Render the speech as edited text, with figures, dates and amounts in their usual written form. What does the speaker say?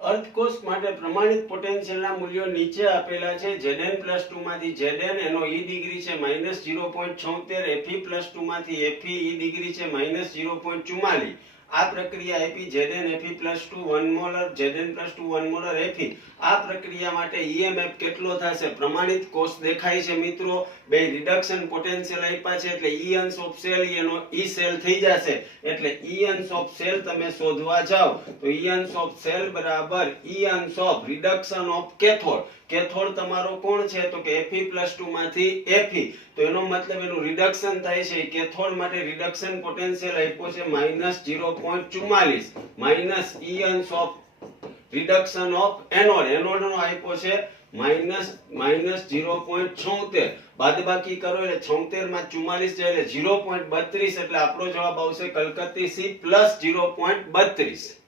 અર્થ કોષ માટે પ્રમાણિત પોટેન્શિયલના મૂલ્યો નીચે આપેલા છે. Zn+2 માંથી Zn એનો E ડિગ્રી છે -0.76, Fe+2 માંથી Fe E ડિગ્રી છે -0.44. આ પ્રક્રિયા આપી Zn Fe+2 1 molar, Zn+2 1 molar Fe. આ પ્રક્રિયા માટે EMF કેટલો થશે? પ્રમાણિત કોષ દેખાય છે મિત્રો, બે રિડક્શન પોટેન્શિયલ આપ્યા છે એટલે ઇયન્સ ઓફ સેલ એનો E સેલ થઈ જશે. એટલે ઇયન્સ ઓફ સેલ તમે શોધવા જાવ તો ઇયન્સ ઓફ સેલ બરાબર ઇયન્સ of reduction of cathode. Cathode તમારો કોણ છે? તો કે Fe+2 માંથી Fe. તો એનો મતલબ એનું રિડક્શન થાય છે. કેથોડ માટે રિડક્શન પોટેન્શિયલ આપ્યો છે -0.44 માઈનસ ઇયન્સ of reduction of anode. Anode નો આપ્યો છે -0.76. બાદબાકી કરો એટલે 76 માં 44 જાય એટલે 0.32. એટલે આપણો જવાબ આવશે કલકત્તી C +0.32.